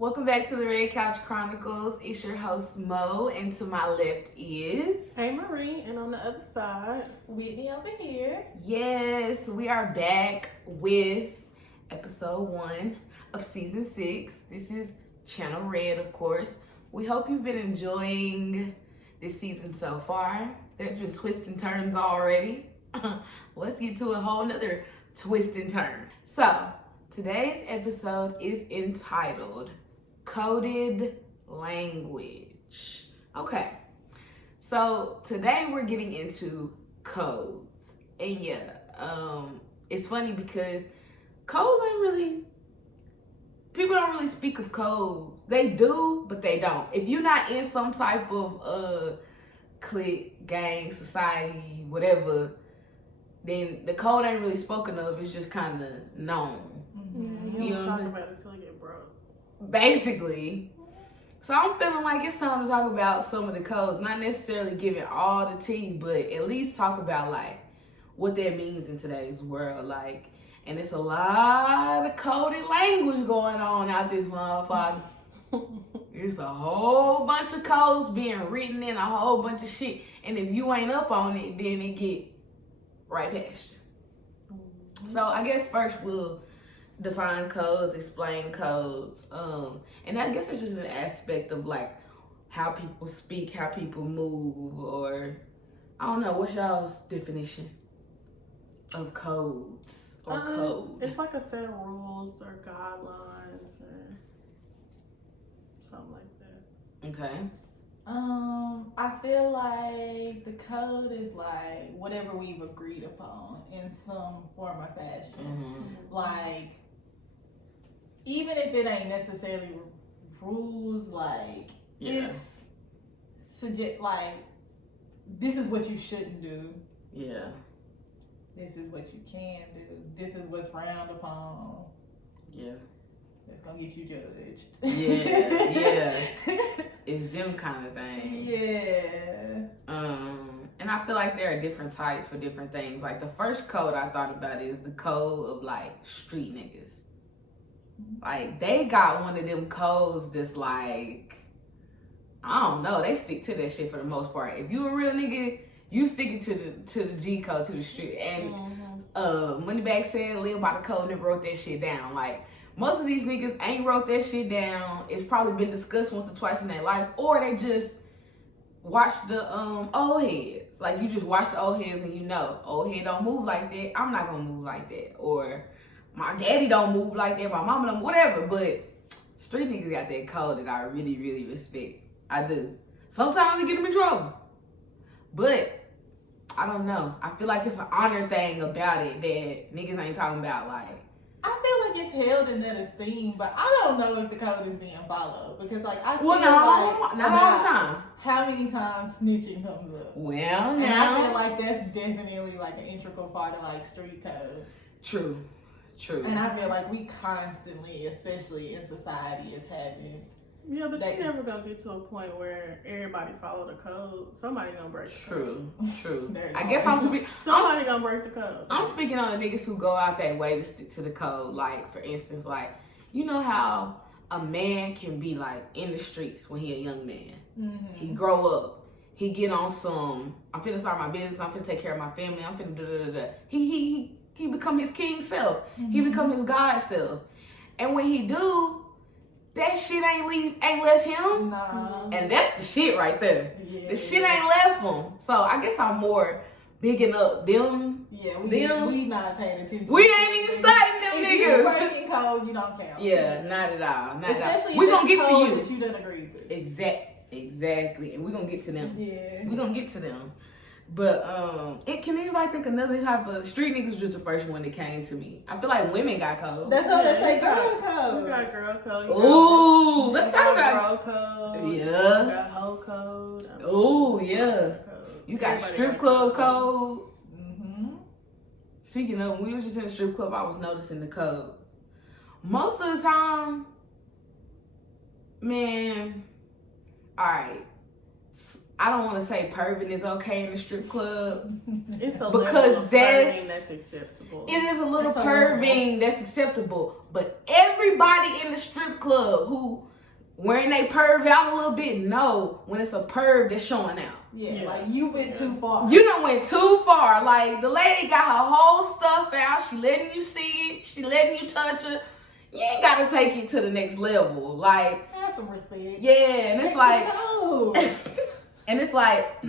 Welcome back to the Red Couch Chronicles. It's your host, Meaux, and to my left is... A.Marie, and on the other side, Whitney over here. Yes, we are back with episode 1 of season 6. This is Channel Red, of course. We hope you've been enjoying this season so far. There's been twists and turns already. Let's get to a whole nother twist and turn. So, today's episode is entitled Coded Language. Okay, so today we're getting into codes. And it's funny because codes ain't really, people don't really speak of codes. They do, but they don't. If you're not in some type of clique, gang, society, whatever, then the code ain't really spoken of. It's just kind of known. you don't talk about it until you get broke. Basically. So I'm feeling like it's time to talk about some of the codes. Not necessarily giving all the tea, but at least talk about like what that means in today's world. Like, and it's a lot of coded language going on out this motherfucker. It's a whole bunch of codes being written in a whole bunch of shit. And if you ain't up on it, then it get right past you. So I guess first we'll define codes, explain codes. And I guess it's just an aspect of like how people speak, how people move, or I don't know, what's y'all's definition of codes or code? It's like a set of rules or guidelines or something like that. Okay. I feel like the code is like whatever we've agreed upon in some form or fashion. Mm-hmm. Like, even if it ain't necessarily rules, like it's suggest like this is what you shouldn't do. Yeah. This is what you can do. This is what's frowned upon. Yeah. It's gonna get you judged. Yeah. It's them kind of things. Yeah. And I feel like there are different types for different things. Like the first code I thought about is the code of like street niggas. Like they got one of them codes that's like, I don't know, they stick to that shit for the most part. If you a real nigga, you sticking to the G code, to the street. And Moneybag said live by the code, never wrote that shit down. Like most of these niggas ain't wrote that shit down. It's probably been discussed once or twice in their life, or they just watch the old heads. Like you just watch the old heads and you know, old head don't move like that, I'm not gonna move like that. Or my daddy don't move like that, my mama don't, whatever. But street niggas got that code that I really, really respect. I do. Sometimes it get them in trouble. But I don't know. I feel like it's an honor thing about it that niggas ain't talking about. Like, I feel like it's held in that esteem, but I don't know if the code is being followed because, like, I feel well, no, like not all the time. How many times snitching comes up? Well, and now I feel like that's definitely like an integral part of like street code. True. And I feel like we constantly, especially in society, is having. Yeah, but you never gonna get to a point where everybody follow the code. Somebody gonna break the code. True. I Always. guess Somebody gonna break the code. I'm speaking on the niggas who go out that way to stick to the code. Like, for instance, like, you know how a man can be like in the streets when he a young man. Mm-hmm. He grow up. He get on some, I'm finna start my business. I'm finna take care of my family. I'm finna da-da-da-da. He become his king self. Mm-hmm. He become his God self. And when he do, that shit ain't left him. Nah. And that's the shit right there. Yeah. The shit ain't left him. So I guess I'm more bigging up them. Yeah, them. we not paying attention. We ain't even studying them if niggas. you breaking code, you don't count. Yeah, not at all. Especially we if gonna it's get to code you. that you done agreed to. Exactly. And we gonna get to them. Yeah. We gonna get to them. But can anybody think another type of street niggas was just the first one that came to me? I feel like women got codes. That's how they say girl You code. got girl code. Ooh, let's talk got about girl code. Yeah. You got hoe code. Ooh, yeah. You got Everybody strip got club code. Mm-hmm. Speaking of, when we was just in the strip club, I was noticing the code. Most of the time, man, alright, I don't want to say perving is okay in the strip club. It's a Because level of that's- perving that's acceptable. It is a little It's a perving that's acceptable. But every everybody in the strip club who wearing they perv out a little bit know when it's a perv that's showing out. Yeah, like you went too far. You done went too far. Like the lady got her whole stuff out. She letting you see it. She letting you touch her. You ain't gotta take it to the next level. Like, have some respect. Yeah, and it's like, like, and it's like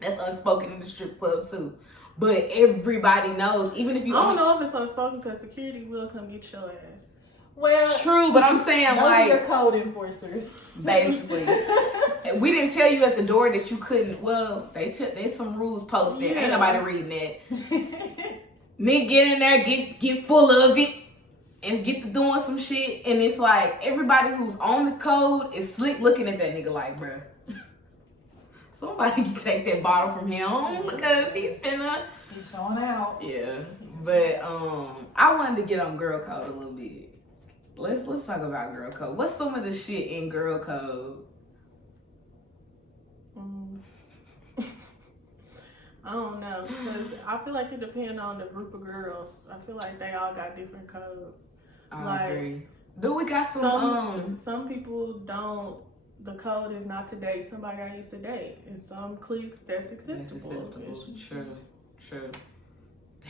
that's unspoken in the strip club too. But everybody knows, even if you I don't know if it's unspoken because security will come get your ass. well, true, but I'm saying those like are your code enforcers. basically. We didn't tell you at the door that you couldn't. Well, there's some rules posted. Yeah. Ain't nobody reading that. Nigga get in there, get full of it, and get to doing some shit. And it's like everybody who's on the code is slick looking at that nigga like, bruh, somebody can take that bottle from him because he's finna. He's showing out. Yeah, but I wanted to get on girl code a little bit. Let's talk about girl code. What's some of the shit in girl code? I don't know, because I feel like it depends on the group of girls. I feel like they all got different codes. I agree. Do we got some people don't. The code is not to date somebody I used to date. In some cliques, that's acceptable. True.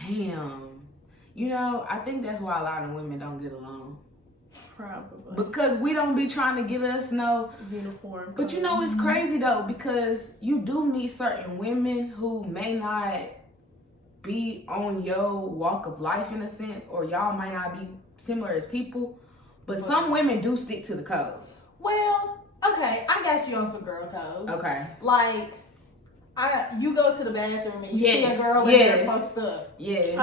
Damn. You know, I think that's why a lot of women don't get along. Probably. Because we don't be trying to get us no uniform. But you know, it's crazy though, because you do meet certain women who may not be on your walk of life in a sense, or y'all might not be similar as people, but some women do stick to the code. Well, okay, I got you on some girl code. Okay. Like, you go to the bathroom and you see a girl in there fucked up. Yes.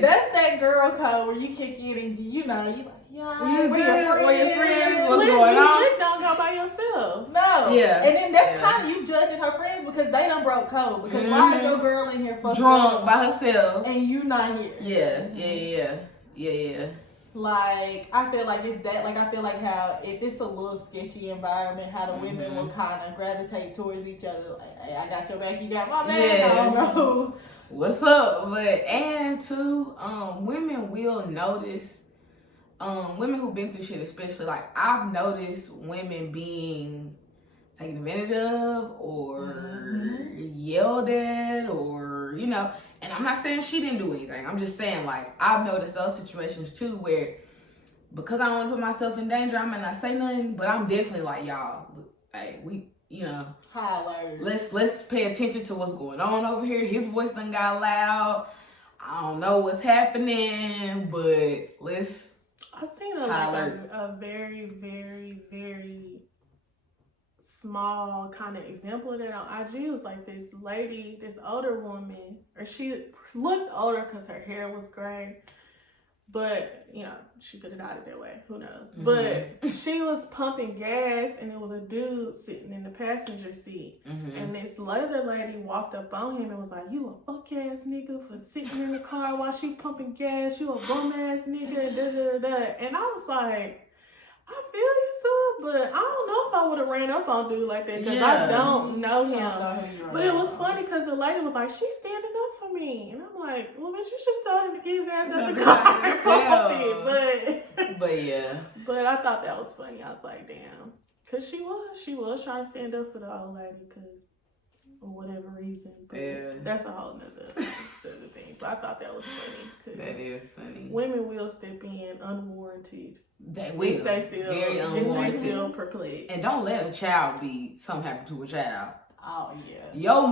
That's that girl code where you kick in and you like, where your friends? What's You going on? don't go by yourself. No. Yeah. And then that's kind of you judging her friends because they done broke code. Because why is your girl in here fucked drunk up by herself and you not here? Yeah. Like, I feel like it's that. Like, I feel like how if it's a little sketchy environment, how the women will kind of gravitate towards each other. Like, hey, I got your back, you got my back. Yes. I don't know. What's up? But and too, women will notice. Women who've been through shit, especially, like, I've noticed women being taken advantage of or yelled at, or, you know, and I'm not saying she didn't do anything. I'm just saying, like, I've noticed those situations too where, because I don't want to put myself in danger, I might not say nothing, but I'm definitely like, y'all, hey, we, you know, high alert. Let's pay attention to what's going on over here. His voice done got loud. I don't know what's happening, but let's. I've seen a very, very, very small kind of example of that on IG. It was like this lady, this older woman, or she looked older because her hair was gray, but, you know, she could have dyed it that way. Who knows? But she was pumping gas, and it was a dude sitting in the passenger seat. And this other lady walked up on him and was like, "You a fuck ass nigga for sitting in the car while she pumping gas. You a bum ass nigga." Da, da, da, da. And I was like, I feel you, sir, but I don't know if I would have ran up on dude like that because I don't know him. But it was funny because the lady was like, "She's standing up for me," and I'm like, "Well, bitch, you should tell him to get his ass out the car." But yeah. But I thought that was funny. I was like, damn, because she was trying to stand up for the old lady because for whatever reason. But that's a whole nother set of things. But I thought that was funny. That is funny. Women will step in unwarranted. They will. If they feel very unwarranted. If they feel perplexed. And don't let a child be something happen to a child. Oh, yeah. Yo,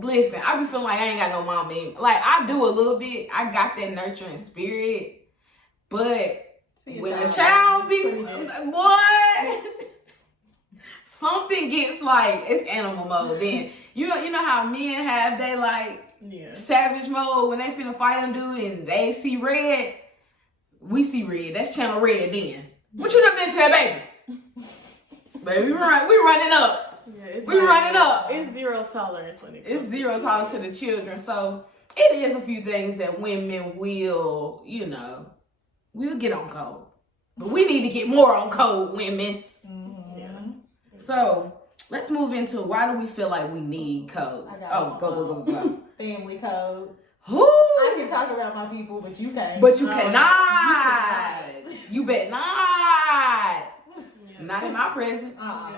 listen, I be feeling like I ain't got no mama in. Like, I do a little bit. I got that nurturing spirit. But when a child be, boy, something gets like, it's animal mode. Then, you know how men have they like savage mode when they finna fight them dude and they see red. We see red. That's channel red then. What you done been to that baby? Baby, we running up. Yeah, we running up. It's zero tolerance when it comes. It's zero tolerance to the children. So it is a few things that women will, you know, we'll get on code. But we need to get more on code, women. Yeah. So let's move into why do we feel like we need code? Go. Family code. Who? I can talk about my people, but you can't. But you cannot. You bet not. Yeah. Not in my presence. Yeah.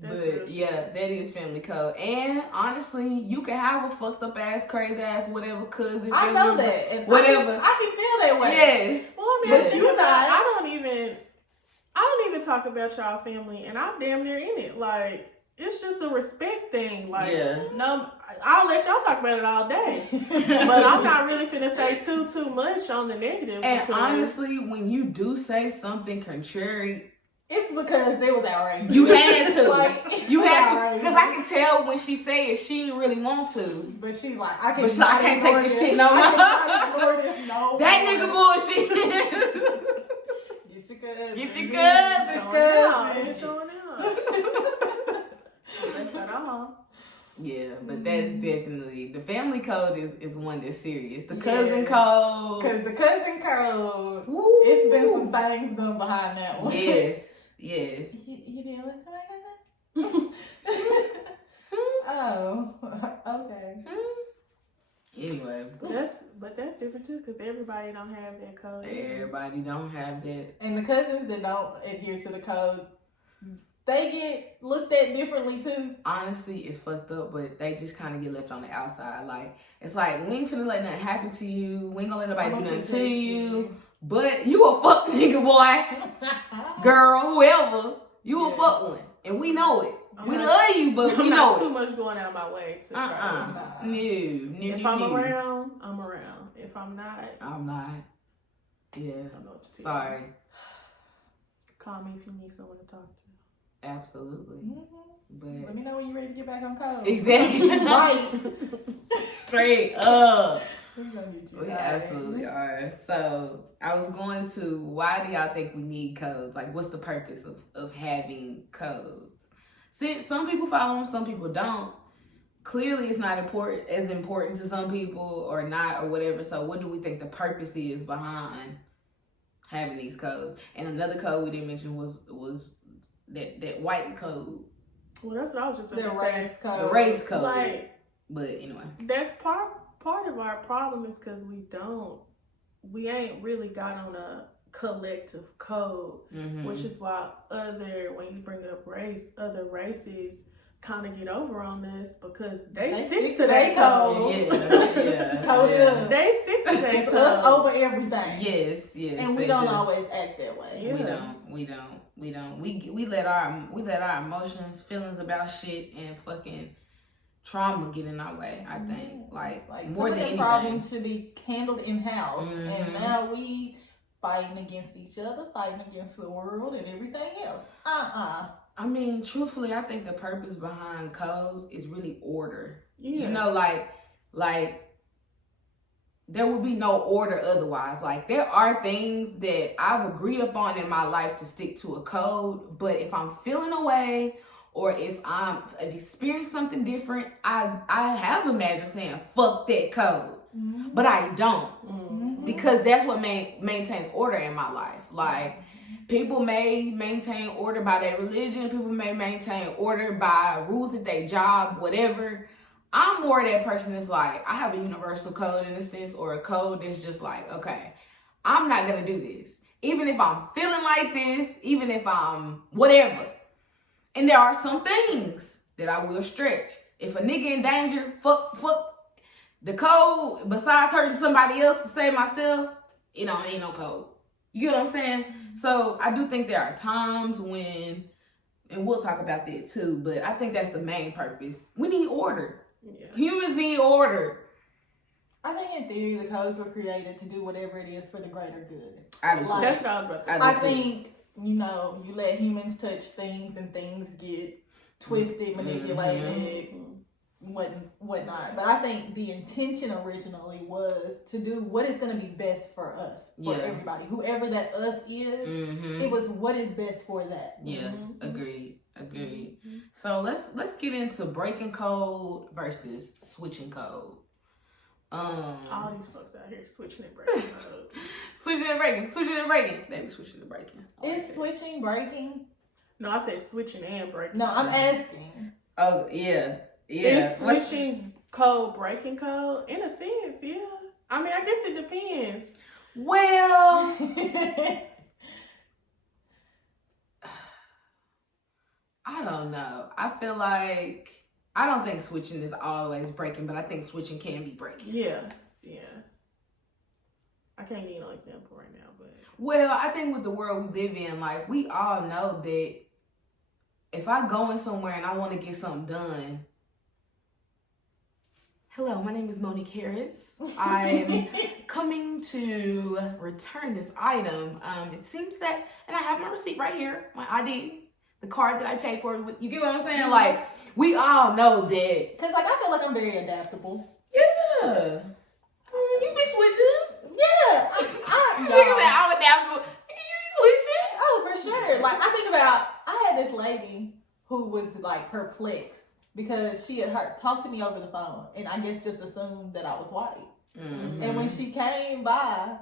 But yeah, that is family code. And honestly, you can have a fucked up ass, crazy ass, whatever cousin. I know that. And whatever. I can feel that way. Yes. Well, I mean, But you not. I don't even talk about y'all family, and I'm damn near in it. Like, it's just a respect thing. Like, no, I'll let y'all talk about it all day, but I'm not really finna say too much on the negative. And honestly, when you do say something contrary, it's because they was outrageous. you had to. Like, You had to, because I can tell when she say it, she didn't really want to. But she's like, I can't take this shit no more. That nigga bullshit. Get your cousin. Showing out. That's not all. Yeah, but that's definitely the family code is one that's serious. The cousin code. Because the cousin code, Woo. it's been some things done behind that one. Yes. You didn't look like that? Oh, okay. Anyway. But that's different too, because everybody don't have that code. Everybody don't have that. And the cousins that don't adhere to the code, they get looked at differently too. Honestly, it's fucked up, but they just kind of get left on the outside. Like, it's like, we ain't finna let nothing happen to you. We ain't gonna let nobody do nothing to you. But you a fuck nigga, boy. Girl, whoever. You a fuck one. And we know it. We love you, but we know it. Too much going out my way to try. No. If I'm around, I'm around. If I'm not, I'm not. Yeah. I don't know what to tell Sorry. you. Call me if you need someone to talk to. Absolutely. Let But me know when you're ready to get back on code. exactly. Right. Straight up. We're gonna get you. We absolutely are. So I was going to, why do y'all think we need codes? Like, what's the purpose of having codes? Since some people follow them, some people don't. Clearly, it's not as important to some people or not or whatever. So what do we think the purpose is behind having these codes? And another code we didn't mention was that white code. Well, that's what I was just going The to race say. code. The race code. Like, but anyway. that's part of our problem is because we ain't really got on a collective code, which is why when you bring up race, other races kind of get over on this because they stick to their code. Yeah. Code. They stick to their It's code. us over everything. Yes. And we don't always act that way. Yeah. We don't. We let our emotions, feelings about shit and fucking trauma get in our way, I think. Like more than anything. Problems should be handled in house. And now we fighting against each other, fighting against the world and everything else. I mean, truthfully, I think the purpose behind codes is really order. Yeah. You know, like there would be no order otherwise. Like, there are things that I've agreed upon in my life to stick to a code, but if I'm feeling away or if I've experienced something different, I have imagined saying, fuck that code. But I don't. Because that's what maintains order in my life. Like, people may maintain order by their religion. People may maintain order by rules at their job, whatever. I'm more that person that's like, I have a universal code in a sense, or a code that's just like, okay, I'm not going to do this. Even if I'm feeling like this, even if I'm whatever. And there are some things that I will stretch. If a nigga in danger, fuck the code, besides hurting somebody else to save myself, ain't no code. You know what I'm saying? So I do think there are times when, and we'll talk about that too, but I think that's the main purpose. We need order. Yeah. Humans need order. I think in theory the codes were created to do whatever it is for the greater good. I do too. That's what I was about to say. I think, you let humans touch things and things get twisted, manipulated, whatnot. But I think the intention originally was to do what is going to be best for us, for everybody. Whoever that us is, it was what is best for that. Yeah, agreed. So let's get into breaking code versus switching code. All these folks out here switching and breaking code. switching and breaking. They be switching and breaking. Is switching breaking? No, I said switching and breaking. No, I'm asking. Oh, yeah. Is switching code breaking code? In a sense, yeah. I mean, I guess it depends. Well, I don't know. I feel like I don't think switching is always breaking, but I think switching can be breaking. Yeah. I can't give you no example right now, but well, I think with the world we live in, like we all know that if I go in somewhere and I want to get something done. Hello, my name is Monique Harris. I'm coming to return this item. It seems that, and I have my receipt right here, my ID, the card that I paid for. You get what I'm saying? Like, we all know that. Because, like, I feel like I'm very adaptable. Yeah. You be switching. Yeah. Niggas say I'm adaptable. You be switching. Oh, for sure. Like, I think about, I had this lady who was, like, perplexed because she had talked to me over the phone and I guess just assumed that I was white. Mm-hmm. And when she came by,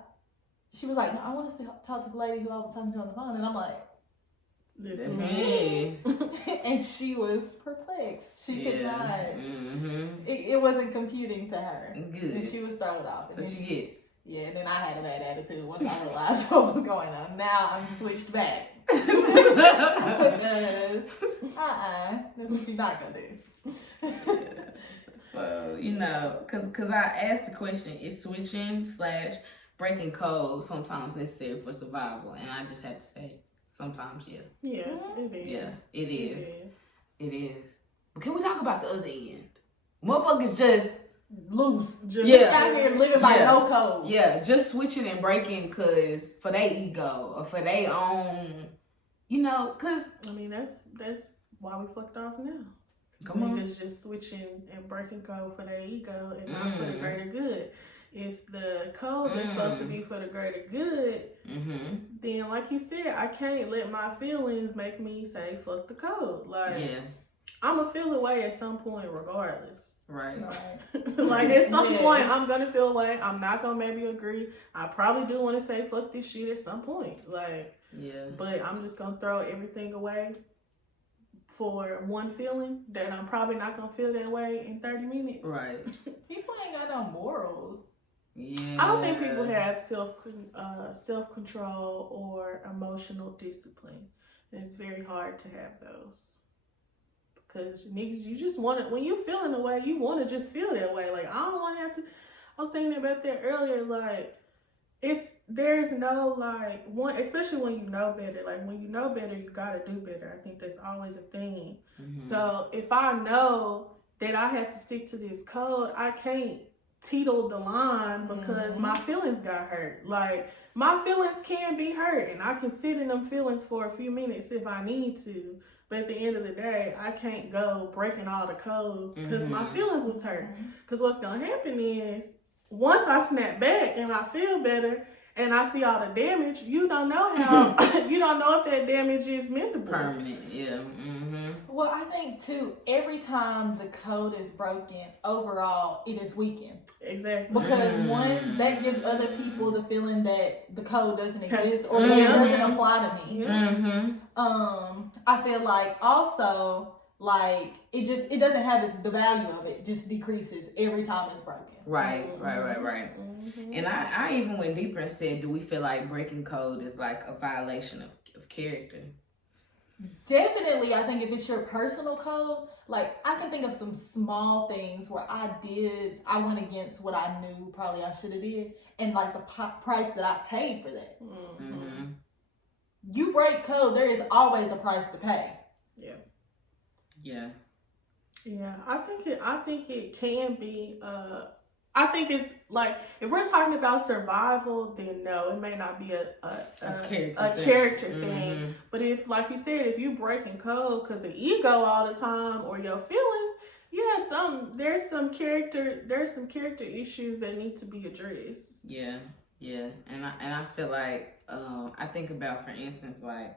she was like, no, I want to talk to the lady who I was talking to on the phone. And I'm like, this is me. And she was perplexed. She could not. Mm-hmm. It wasn't computing to her. Good. And she was thrown off. That's what you get. Yeah, and then I had a bad attitude once I realized what was going on. Now I'm switched back. Because, that's what you're not going to do. Yeah. So, you know, because I asked the question, is switching / breaking code sometimes necessary for survival? And I just had to say, sometimes, yeah. Yeah, it is. Yeah, it is. It is. But can we talk about the other end? Motherfuckers just loose. Just out here living by no code. Yeah, just switching and breaking because for their ego or for their own, you know, because... I mean, that's why we fucked off now. Come on. Niggas just switching and breaking code for their ego and not for the greater good. If the codes are supposed to be for the greater good, then like you said, I can't let my feelings make me say fuck the code. Like, I'm gonna feel away at some point regardless. Right. Like at some point I'm gonna feel away. I'm not gonna maybe agree. I probably do want to say fuck this shit at some point. Like, but I'm just gonna throw everything away for one feeling that I'm probably not gonna feel that way in 30 minutes. Right. People ain't got no morals. Yeah. I don't think people have self control or emotional discipline. And it's very hard to have those. Because niggas, you just want to, when you feeling a way, you want to just feel that way. Like, I don't want to have to, I was thinking about that earlier, like, there's no, like, one, especially when you know better. Like, when you know better, you got to do better. I think that's always a thing. So, if I know that I have to stick to this code, I can't teetle the line because my feelings got hurt. Like, my feelings can be hurt, and I can sit in them feelings for a few minutes if I need to. But at the end of the day, I can't go breaking all the codes because my feelings was hurt. Because what's going to happen is, once I snap back and I feel better and I see all the damage, you don't know how, you don't know if that damage is mendable. Permanent, yeah. Well, I think too, every time the code is broken, overall, it is weakened. Exactly. Because one, that gives other people the feeling that the code doesn't exist or that it doesn't apply to me. I feel like also, like, it doesn't have the value of it. It just decreases every time it's broken. Right. And I even went deeper and said, do we feel like breaking code is like a violation of character? Definitely, I think if it's your personal code, like, I can think of some small things where I went against what I knew probably I should have did, and like the price that I paid for that. You break code, there is always a price to pay. Yeah, I think it can be, I think it's like, if we're talking about survival, then no, it may not be a character thing. But if, like you said, if you breaking code because of ego all the time or your feelings, there's some character issues that need to be addressed. Yeah. And I feel like, I think about, for instance, like,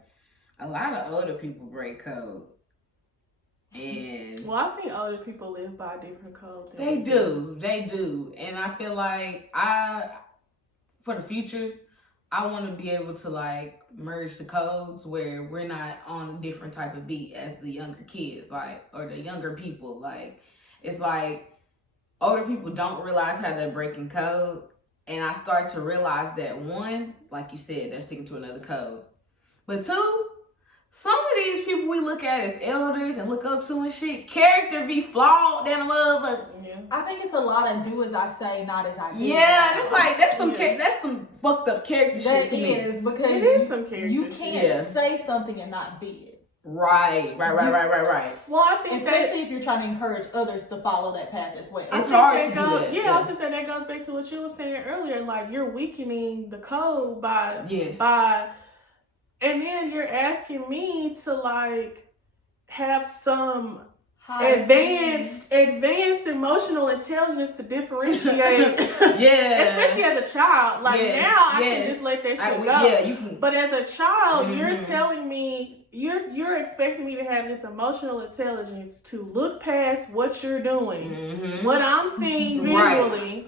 a lot of older people break code. And well, I think older people live by a different code. They do. And I feel like for the future, I want to be able to like merge the codes where we're not on a different type of beat as the younger kids, like, or the younger people. Like, it's like older people don't realize how they're breaking code, And I start to realize that one, like you said, they're sticking to another code. But two, some of these people we look at as elders and look up to and shit, character be flawed than a motherfucker. Yeah. I think it's a lot of do as I say, not as I do. Yeah, it's like that's some fucked up character shit to me. That is, because It is some character you shit. can't say something and not be it. Right. Well, I think especially if you're trying to encourage others to follow that path as well. It's hard to do that. Yeah, I was just saying that goes back to what you were saying earlier. Like, you're weakening the code by and then you're asking me to like have some advanced emotional intelligence to differentiate. Especially as a child. Like now I can just let that shit go. Yeah, you can. But as a child, you're telling me you're expecting me to have this emotional intelligence to look past what you're doing, what I'm seeing visually,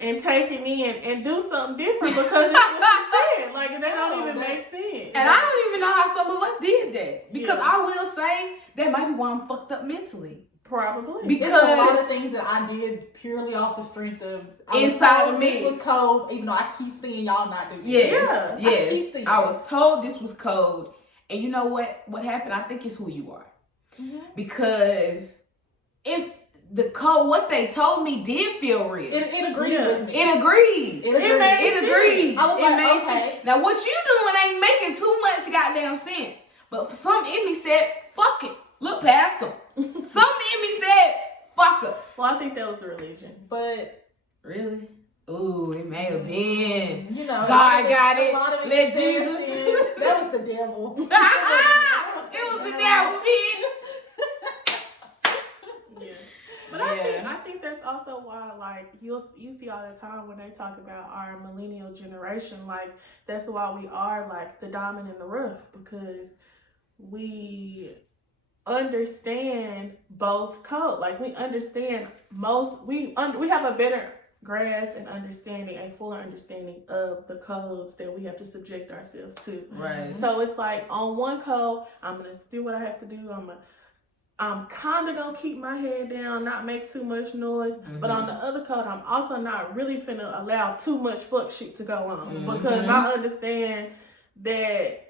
and take it in and do something different because it's what you said. Like, that don't even make sense. And I don't even know how some of us did that. Because I will say that might be why I'm fucked up mentally. Probably. Because a lot of things that I did purely off the strength of inside of me. This was code, even though I keep seeing y'all not do this. Yes. I keep seeing I was told this was code. And you know what happened? I think it's who you are. Because if the code, what they told me did feel real. It agreed with me. It agreed. It agreed. I was like, okay. Now what you doing ain't making too much goddamn sense. But for some in me said, fuck it. Look past them. Some in me said, fuck it. Well, I think that was the religion. But really? Ooh, it may have been. You know, God got it. Let Jesus. That was the devil. It was the devil, man. But I think that's also why, like, you see all the time when they talk about our millennial generation, like, that's why we are like the diamond in the rough, because we understand both code. Like, we understand we have a better grasp and understanding, a fuller understanding of the codes that we have to subject ourselves to. Right. So it's like, on one code, I'm gonna do what I have to do. I'm kind of gonna keep my head down, not make too much noise. But on the other code, I'm also not really finna allow too much fuck shit to go on, because I understand that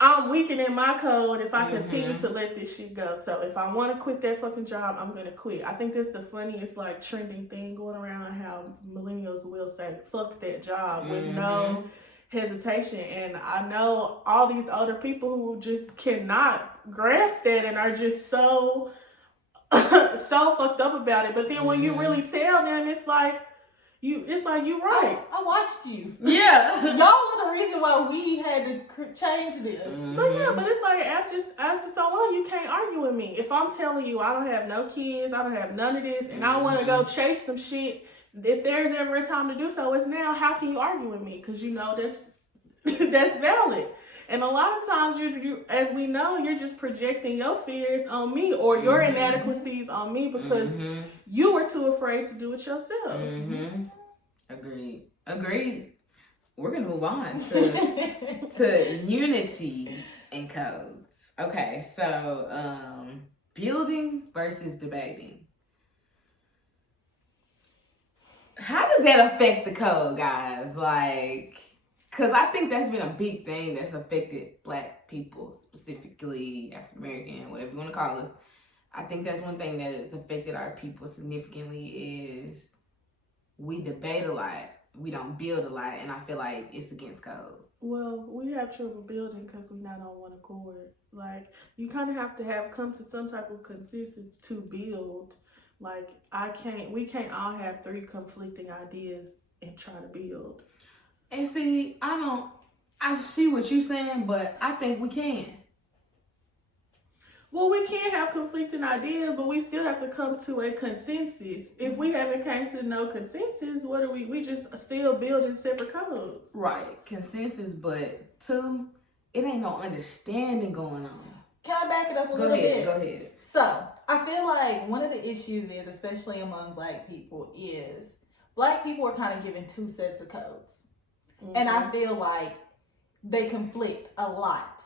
I'm weakening my code if I continue to let this shit go. So if I want to quit that fucking job, I'm gonna quit. I think that's the funniest, like, trending thing going around, how millennials will say fuck that job with no hesitation. And I know all these older people who just cannot grasp that and are just so so fucked up about it. But then when you really tell them, it's like you right. I watched you. Yeah. Y'all are the reason why we had to change this. But it's like, after so long, you can't argue with me. If I'm telling you I don't have no kids, I don't have none of this, and I want to go chase some shit, if there's ever a time to do so, it's now. How can you argue with me? Because you know that's valid. And a lot of times, you, as we know, you're just projecting your fears on me or your inadequacies on me because you were too afraid to do it yourself. Agreed. We're gonna move on to unity and codes. Okay, so building versus debating. How does that affect the code, guys? Like, because I think that's been a big thing that's affected Black people, specifically African American, whatever you want to call us. I think that's one thing that has affected our people significantly is we debate a lot, we don't build a lot, and I feel like it's against code. Well, we have trouble building because we're not on one accord. Like, you kind of have to come to some type of consensus to build. Like, we can't all have three conflicting ideas and try to build. And see, I see what you're saying, but I think we can. Well, we can have conflicting ideas, but we still have to come to a consensus. If we haven't came to no consensus, what are we just still building separate codes. Right, consensus, but two, it ain't no understanding going on. Can I back it up a little bit? Go ahead. So, I feel like one of the issues is, especially among Black people, is Black people are kind of given two sets of codes. And I feel like they conflict a lot.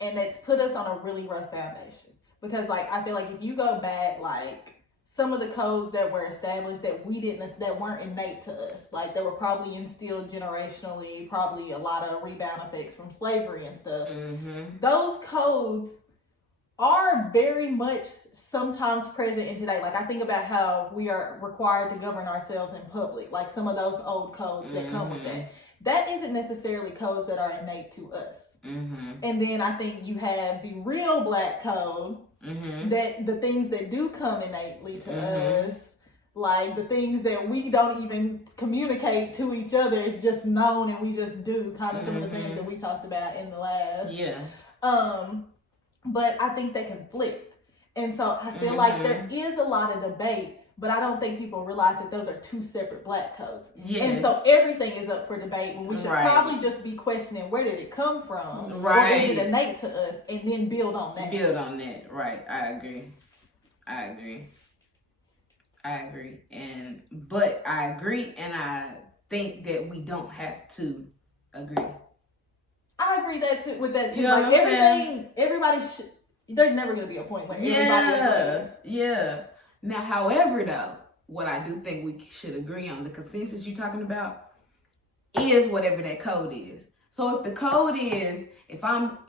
And it's put us on a really rough foundation. Because, like, I feel like if you go back, like, some of the codes that were established that weren't innate to us, like that were probably instilled generationally, probably a lot of rebound effects from slavery and stuff. Those codes are very much sometimes present in today. Like I think about how we are required to govern ourselves in public, like some of those old codes that come with that. That isn't necessarily codes that are innate to us. And then I think you have the real Black code, that the things that do come innately to us, like the things that we don't even communicate to each other, it's just known and we just do, kind of some of the things that we talked about in the last. But I think they conflict. And so I feel like there is a lot of debate, but I don't think people realize that those are two separate Black codes. And so everything is up for debate when we should probably just be questioning, where did it come from? What is it innate to us? And then build on that. Right. I agree. And I think that we don't have to agree. I agree with that too. You know like everybody should. There's never going to be a point where everybody agrees. Now, however, though, what I do think we should agree on, the consensus you're talking about, is whatever that code is. So if the code is,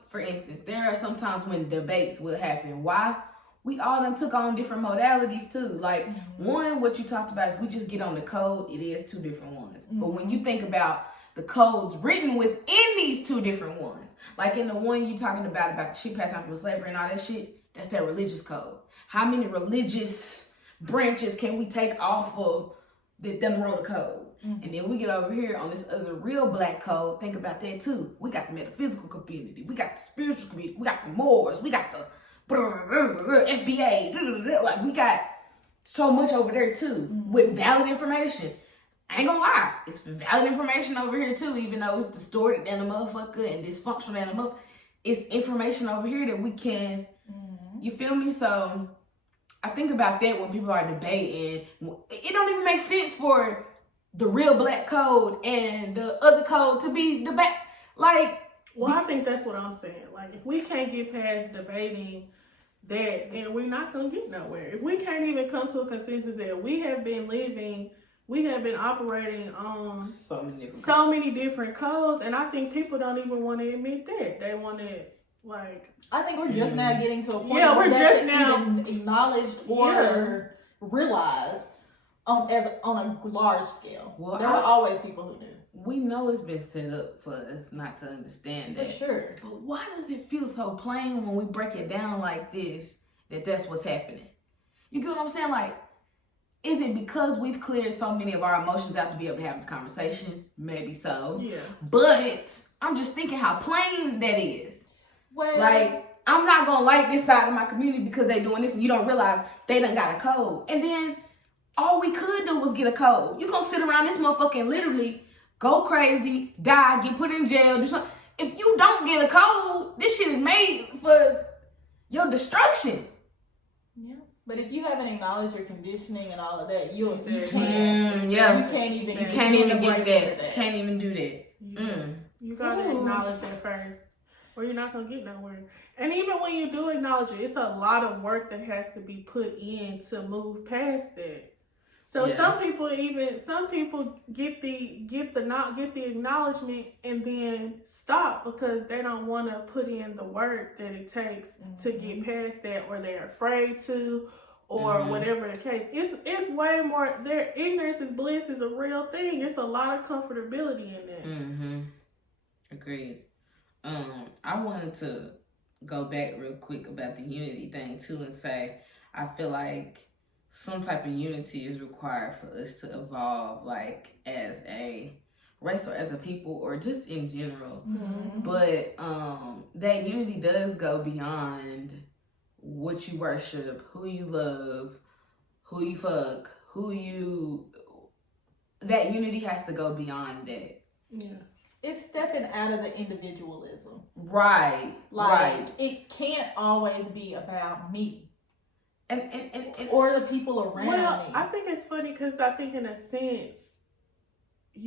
for instance, there are sometimes when debates will happen. Why? We all done took on different modalities too. Like one, what you talked about, if we just get on the code, it is two different ones. But when you think about the codes written within these two different ones, like in the one you talking about the shit passing out from slavery and all that shit, that's that religious code. How many religious branches can we take off of that done wrote a code? And then we get over here on this other real Black code, think about that too. We got the metaphysical community, we got the spiritual community, we got the Moors, we got the FBA, like we got so much over there too, with valid information. I ain't gonna lie, it's valid information over here too, even though it's distorted than a motherfucker and dysfunctional than a motherfucker. It's information over here that we can, you feel me? So I think about that when people are debating. It don't even make sense for the real Black code and the other code to be debate. Like, well, I think that's what I'm saying. Like, if we can't get past debating that, then we're not gonna get nowhere. If we can't even come to a consensus that we have been operating on so many different codes, and I think people don't even want to admit that. They want to, like... I think we're just now getting to a point where that's even acknowledged or realized on a large scale. Well, there were always people who knew. We know it's been set up for us not to understand that. For sure. But why does it feel so plain when we break it down like this, that's what's happening? You get what I'm saying? Like, is it because we've cleared so many of our emotions out to be able to have the conversation? Maybe so. Yeah. But I'm just thinking how plain that is. Well, like, I'm not going to like this side of my community because they doing this, and you don't realize they done got a code. And then all we could do was get a code. You going to sit around this motherfucker and literally go crazy, die, get put in jail, do something. If you don't get a code, this shit is made for your destruction. Yeah. But if you haven't acknowledged your conditioning and all of that, you can't even get that. Can't even do that. You gotta acknowledge that first, or you're not gonna get nowhere. And even when you do acknowledge it, it's a lot of work that has to be put in to move past that. So some people get the acknowledgement and then stop because they don't want to put in the work that it takes to get past that, or they're afraid to, or whatever the case. It's way more. Their ignorance is bliss is a real thing. It's a lot of comfortability in that. Agreed. I wanted to go back real quick about the unity thing too and say I feel like some type of unity is required for us to evolve, like as a race or as a people or just in general. But that unity does go beyond what you worship, who you love, who you fuck, that unity has to go beyond that. Yeah. It's stepping out of the individualism. Right. It can't always be about me. And or the people around me. I think it's funny because I think in a sense, I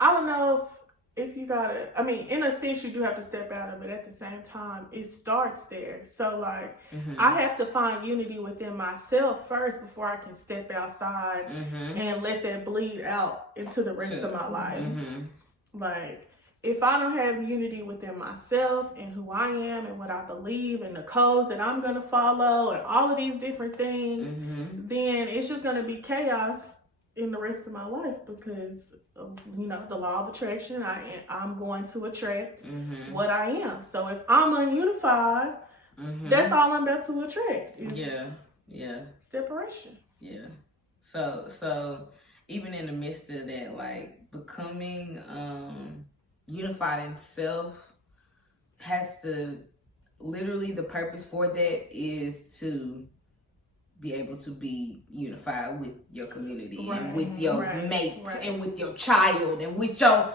don't know if you gotta, I mean, in a sense, you do have to step out of it. At the same time, it starts there. So, like, I have to find unity within myself first before I can step outside and let that bleed out into the rest of my life. Like, if I don't have unity within myself and who I am and what I believe and the codes that I'm going to follow and all of these different things, then it's just going to be chaos in the rest of my life because of, you know, the law of attraction. I'm going to attract what I am. So if I'm ununified, that's all I'm about to attract. Separation. Yeah. So even in the midst of that, like becoming unified in self has to literally, the purpose for that is to be able to be unified with your community and with your mate and with your child and with your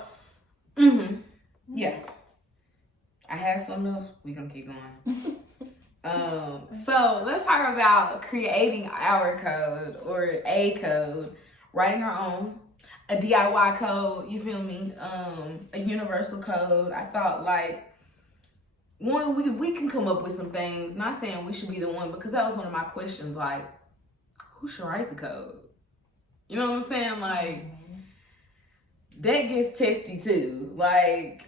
I have something else. We gonna keep going. So let's talk about creating our code or a code, writing our own, a DIY code, you feel me? A universal code. I thought like one, we can come up with some things. Not saying we should be the one, because that was one of my questions. Like, who should write the code? You know what I'm saying? Like, that gets testy too. Like,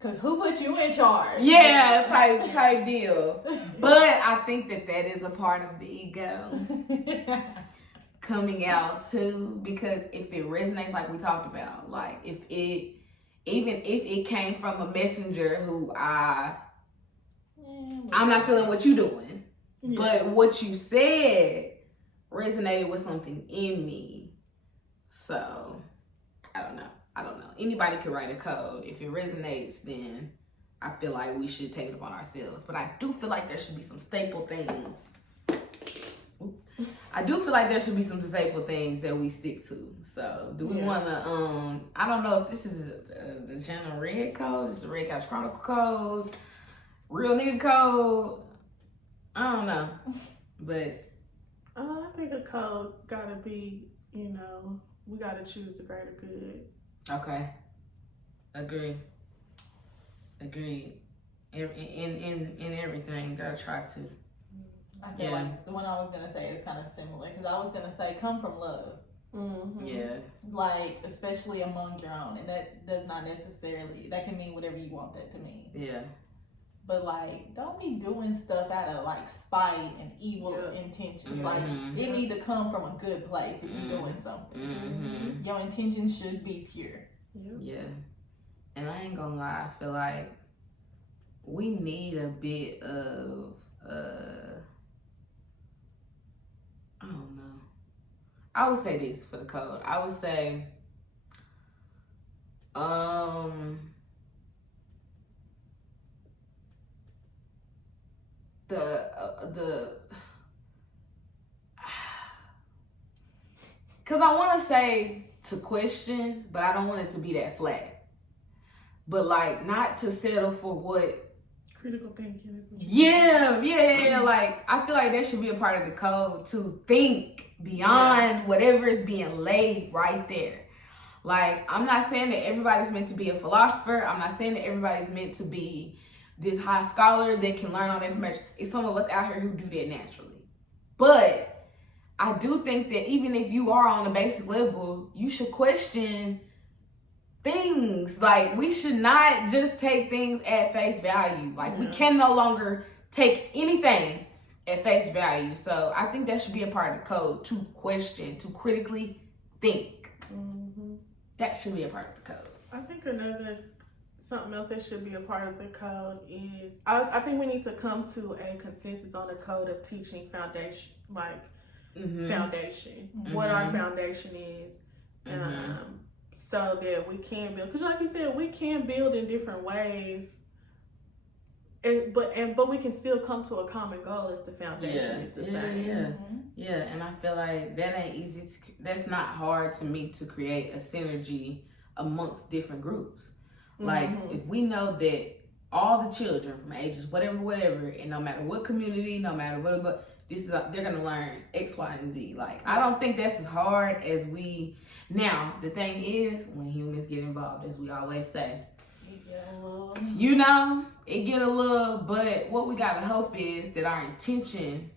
cause who put you in charge? Yeah, type deal. But I think that is a part of the ego coming out too, because if it resonates, like we talked about, like even if it came from a messenger who I'm not feeling what you doing, but what you said resonated with something in me. So I don't know. Anybody can write a code. If it resonates, then I feel like we should take it upon ourselves. But I do feel like there should be some staple things. That we stick to. So do we want to, I don't know if this is the General Red Code, just the Red Couch Chronicle Code, Real Nigga Code. I don't know. But I think a code gotta be, you know, we gotta choose the greater good. Okay. Agreed. In everything, you gotta try to. I feel like the one I was gonna say is kind of similar, because I was gonna say come from love. Yeah. Like, especially among your own, and that does not necessarily, that can mean whatever you want that to mean. Yeah. But like, don't be doing stuff out of like spite and evil intentions. Like, it need to come from a good place if you're doing something. Your intentions should be pure. Yeah. And I ain't gonna lie, I feel like we need a bit of I don't know. I would say this for the code. I would say because I want to say to question, but I don't want it to be that flat. But like, not to settle for what. Critical thinking is what Yeah. Like, I feel like that should be a part of the code, to think beyond whatever is being laid right there. Like, I'm not saying that everybody's meant to be a philosopher. I'm not saying that everybody's meant to be this high scholar that can learn all the information. It's some of us out here who do that naturally. But I do think that even if you are on a basic level, you should question things. Like, we should not just take things at face value. Like, we can no longer take anything at face value. So I think that should be a part of the code, to question, to critically think. That should be a part of the code. I think something else that should be a part of the code is, I think we need to come to a consensus on the code of teaching foundation, like foundation, what our foundation is, so that we can build. Because like you said, we can build in different ways, but we can still come to a common goal if the foundation is the same. Yeah, and I feel like that ain't easy that's not hard to me, to create a synergy amongst different groups. Like, if we know that all the children from ages whatever, and no matter what community, no matter what, they're gonna learn X, Y, and Z. Like, I don't think that's as hard as we Now, the thing is, when humans get involved, as we always say, it get a little, but what we gotta hope is that our intention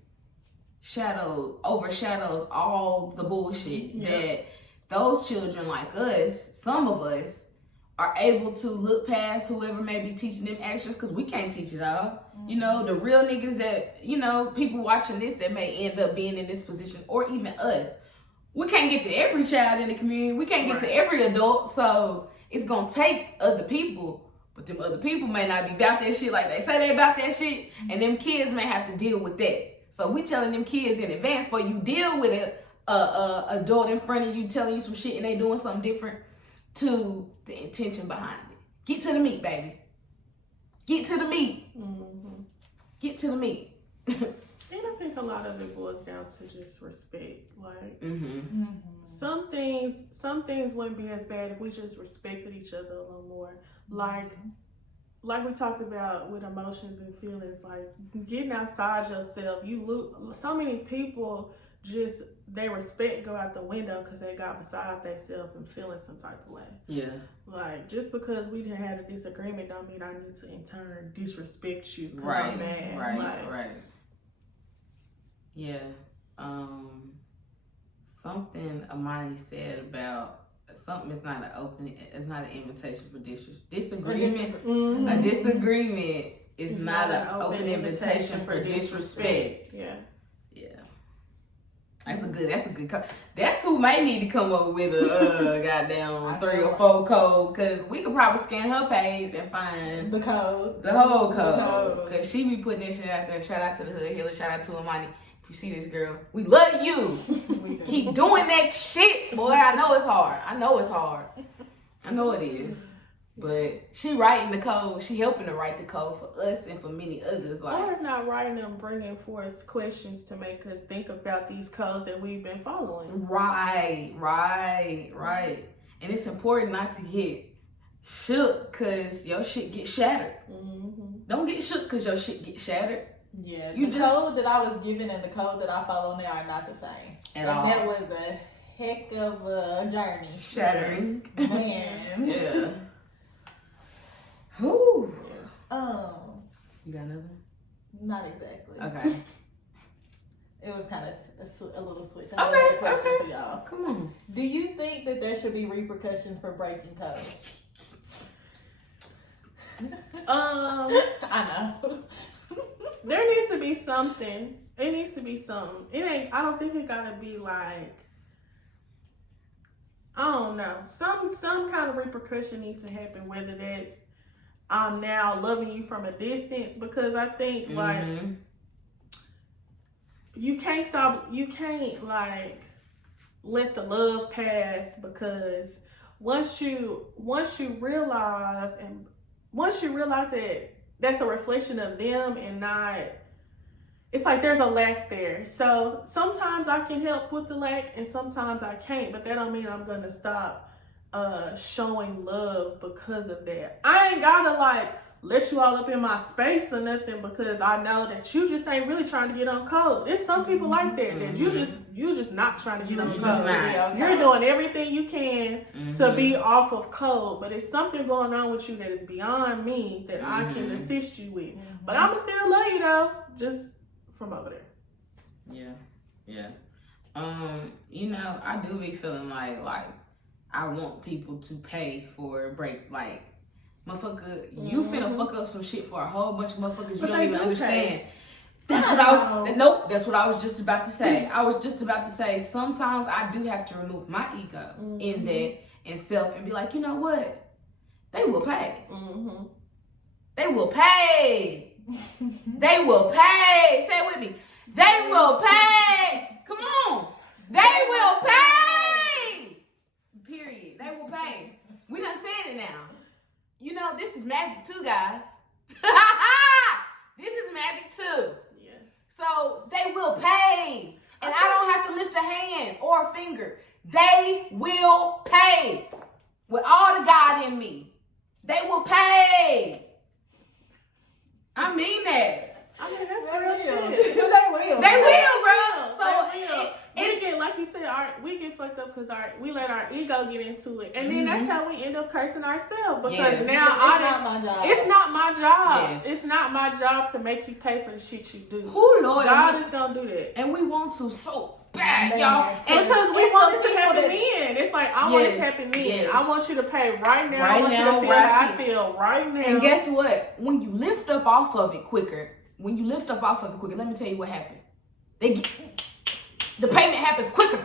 overshadows all the bullshit that those children like us, some of us, are able to look past whoever may be teaching them actions, because we can't teach it all. The real niggas that, people watching this that may end up being in this position, or even us. We can't get to every child in the community. We can't get to every adult. So it's going to take other people. But them other people may not be about that shit like they say they about that shit. And them kids may have to deal with that. So we telling them kids in advance, before you deal with a adult in front of you telling you some shit and they doing something different, to the intention behind it. Get to the meat, baby. Get to the meat. Get to the meat. And I think a lot of it boils down to just respect. Like, some things wouldn't be as bad if we just respected each other a little more. Like we talked about with emotions and feelings, like getting outside yourself. So many people just, their respect go out the window because they got beside themselves and feeling some type of way. Yeah. Like, just because we didn't have a disagreement don't mean I need to in turn disrespect you because I'm mad. Right. Yeah. Something A.Marie said about something is not it's not an invitation for disagreement. A disagreement is not an open invitation for disrespect. Yeah. That's a good code. That's who may need to come up with a goddamn 3 or 4 code, because we could probably scan her page and find the whole code. Because she be putting that shit out there. Shout out to the Hood Healer. Shout out to A.Marie. If you see this girl, we love you. Keep doing that shit, boy. I know it's hard. I know it is. But she writing the code. She helping to write the code for us and for many others. Or if not writing them, bringing forth questions to make us think about these codes that we've been following. Right. And it's important not to get shook because your shit gets shattered. Don't get shook because your shit gets shattered. Yeah, the code that I was given and the code that I follow now are not the same. At all. That was a heck of a journey. Shattering. Man. Yeah. Whew. You got another one? Not exactly. Okay. It was kind of a little switch. Okay. For y'all. Come on. Do you think that there should be repercussions for breaking code? I know. There needs to be something. It needs to be something. I don't think it gotta be like, I don't know. Some kind of repercussion needs to happen, whether that's I'm now loving you from a distance, because I think like you can't like let the love pass, because once you realize that that's a reflection of them and not, it's like there's a lack there. So sometimes I can help with the lack and sometimes I can't, but that don't mean I'm gonna stop showing love because of that. I ain't gotta like let you all up in my space or nothing, because I know that you just ain't really trying to get on code. There's some people like that that you just not trying to get on code. You're doing everything you can to be off of code, but it's something going on with you that is beyond me that I can assist you with. But I'ma still love you though, just from over there. Yeah. I do be feeling like I want people to pay for a break. Like, motherfucker, you finna fuck up some shit for a whole bunch of motherfuckers you don't even understand. That's what I was just about to say. I was just about to say, sometimes I do have to remove my ego in that and self and be like, you know what? They will pay. They will pay. They will pay. Say it with me. They will pay. Come on. They will pay. Period. They will pay. We done said it now. This is magic too, guys. This is magic too. Yeah. So they will pay. And I don't have to lift a hand or a finger. They will pay. With all the God in me. They will pay. I mean that. I mean, that's real shit. They will. They will, bro. So we get, like you said, we get fucked up because we let our ego get into it, and then that's how we end up cursing ourselves because now it's not my job. It's not my job. Yes. It's not my job to make you pay for the shit you do. Who Lord? God is gonna do that, and we want to so bad, y'all. And because we want it to happen then. It's like I want it to happen then. Yes. I want you to pay right now. Right I want you now, to feel right how I feel right now. And guess what? When you lift up off of it quicker, let me tell you what happened. The payment happens quicker.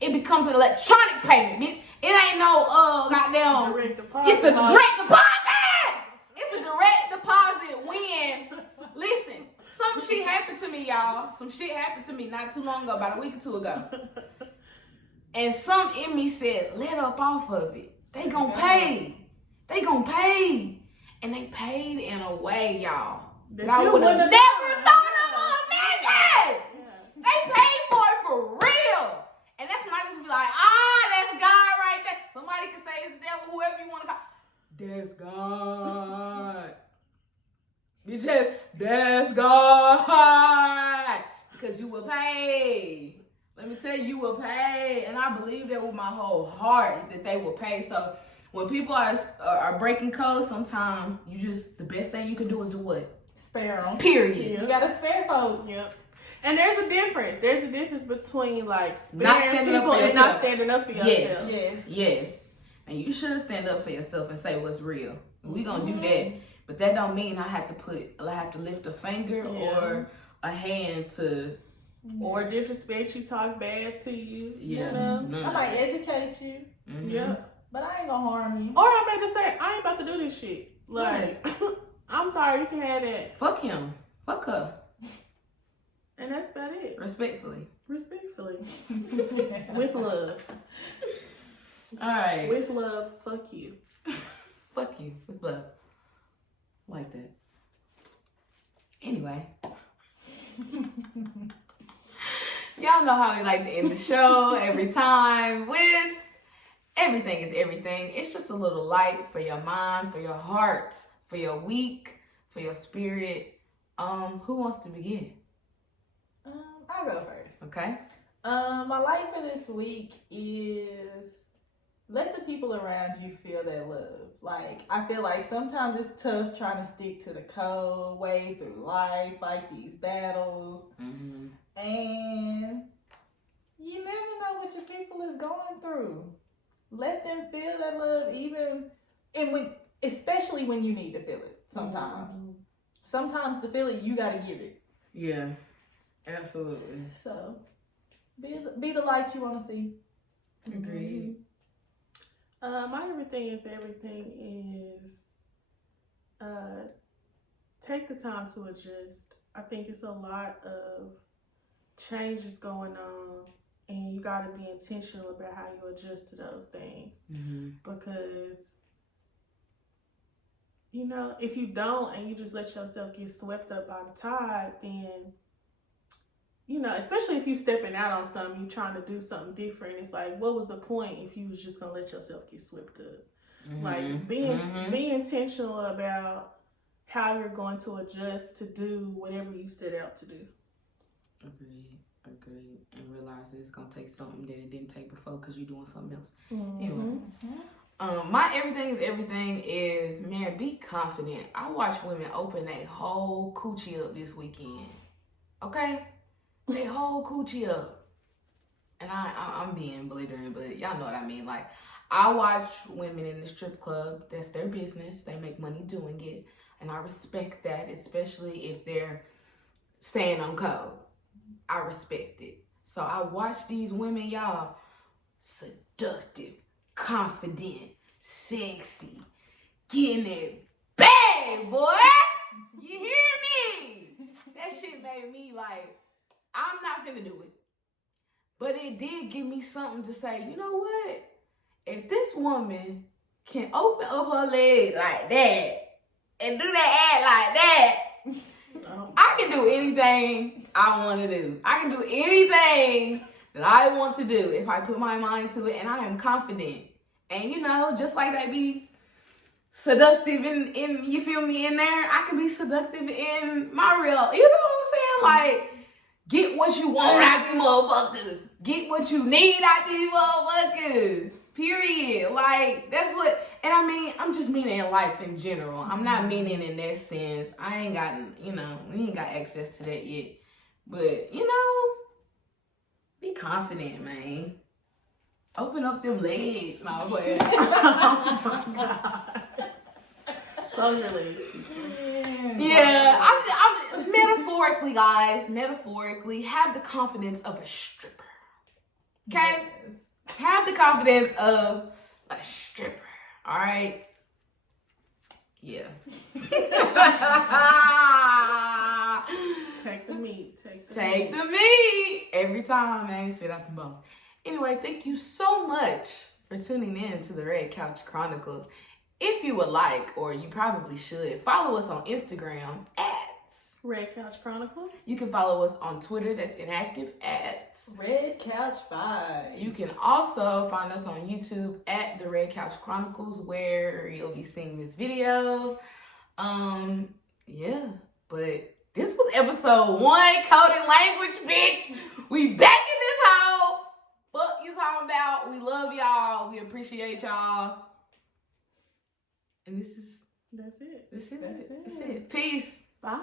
It becomes an electronic payment, bitch. It ain't no goddamn. Direct deposit. It's a direct deposit. It's a direct deposit when. Listen, some shit happened to me, y'all. Some shit happened to me not too long ago, about a week or two ago. And some in me said, let up off of it. They gonna pay. They gonna pay. And they paid in a way, y'all, that I would have never thought of imagine. They paid for it for real. And that's when I just be like, that's God right there. Somebody can say it's the devil, whoever you want to call. That's God. Bitch says, that's God. Because you will pay. Let me tell you, you will pay. And I believe that with my whole heart that they will pay. So when people are breaking codes, sometimes the best thing you can do is do what? Spare them. Period. Yeah. You gotta spare folks. Yep. And there's a difference. There's a difference between like Not sparing standing up people for and not yourself. standing up for yourself. Yes. And you should stand up for yourself and say what's real. We gonna do that, but that don't mean I have to lift a finger or a hand to, or disrespect you, talk bad to you. Yeah. You know? I might educate you. Mm-hmm. Yeah. But I ain't gonna harm you. Or I may just say, I ain't about to do this shit. Like, I'm sorry, you can have that. Fuck him. Fuck her. And that's about it. Respectfully. With love. All right. With love, fuck you. Fuck you. With love. Like that. Anyway. Y'all know how we like to end the show every time with everything is everything. It's just a little light for your mind, for your heart, for your week, for your spirit. Who wants to begin? I'll go first. Okay. My life for this week is let the people around you feel that love. Like, I feel like sometimes it's tough trying to stick to the code way through life, like these battles. Mm-hmm. And you never know what your people is going through. Let them feel that love, especially when you need to feel it. Sometimes to feel it, you gotta give it. Yeah, absolutely. So be the light you want to see. Agreed. My everything is take the time to adjust. I think it's a lot of changes going on, and you got to be intentional about how you adjust to those things. Mm-hmm. Because, if you don't and you just let yourself get swept up by the tide, then, especially if you stepping out on something, you trying to do something different, it's like, what was the point if you was just going to let yourself get swept up? Mm-hmm. Like, be intentional about how you're going to adjust to do whatever you set out to do. Agreed. And realize it's gonna take something that it didn't take before because you're doing something else. Mm-hmm. Anyway, my everything is man, be confident. I watch women open their whole coochie up this weekend. Okay, they whole coochie up, and I'm being belligerent, but y'all know what I mean. Like, I watch women in the strip club. That's their business. They make money doing it, and I respect that, especially if they're staying on code. I respect it. So I watch these women, y'all, seductive, confident, sexy, getting it bad, boy. You hear me? That shit made me like, I'm not finna do it. But it did give me something to say, you know what? If this woman can open up her leg like that and do that act like that, I can do anything I want to do. I can do anything that I want to do if I put my mind to it, and I am confident. And just like they be seductive in you feel me, in there, I can be seductive in my real, you know what I'm saying? Like, get what you want out of them motherfuckers. get what you need out these motherfuckers. Period. Like, that's what, and I mean, I'm just meaning in life in general. I'm not meaning in that sense. I ain't got, we ain't got access to that yet. But, be confident, man. Open up them legs. No, I'm playing. Oh my God. Close your legs. Yeah, I'm metaphorically, guys, have the confidence of a stripper. Okay? Yes. Have the confidence of a stripper. All right? Yeah. Take the meat. Take the meat. Every time, man, spit out the bones. Anyway, thank you so much for tuning in to the Red Couch Chronicles. If you would like, or you probably should, follow us on Instagram at Red Couch Chronicles. You can follow us on Twitter, that's inactive, at Red Couch Vibes. You can also find us on YouTube at the Red Couch Chronicles, where you'll be seeing this video. Yeah, but this was episode 1, Coded Language, bitch. We back in this hole. Fuck you talking about. We love y'all. We appreciate y'all. And That's it. That's it. Peace. Bye.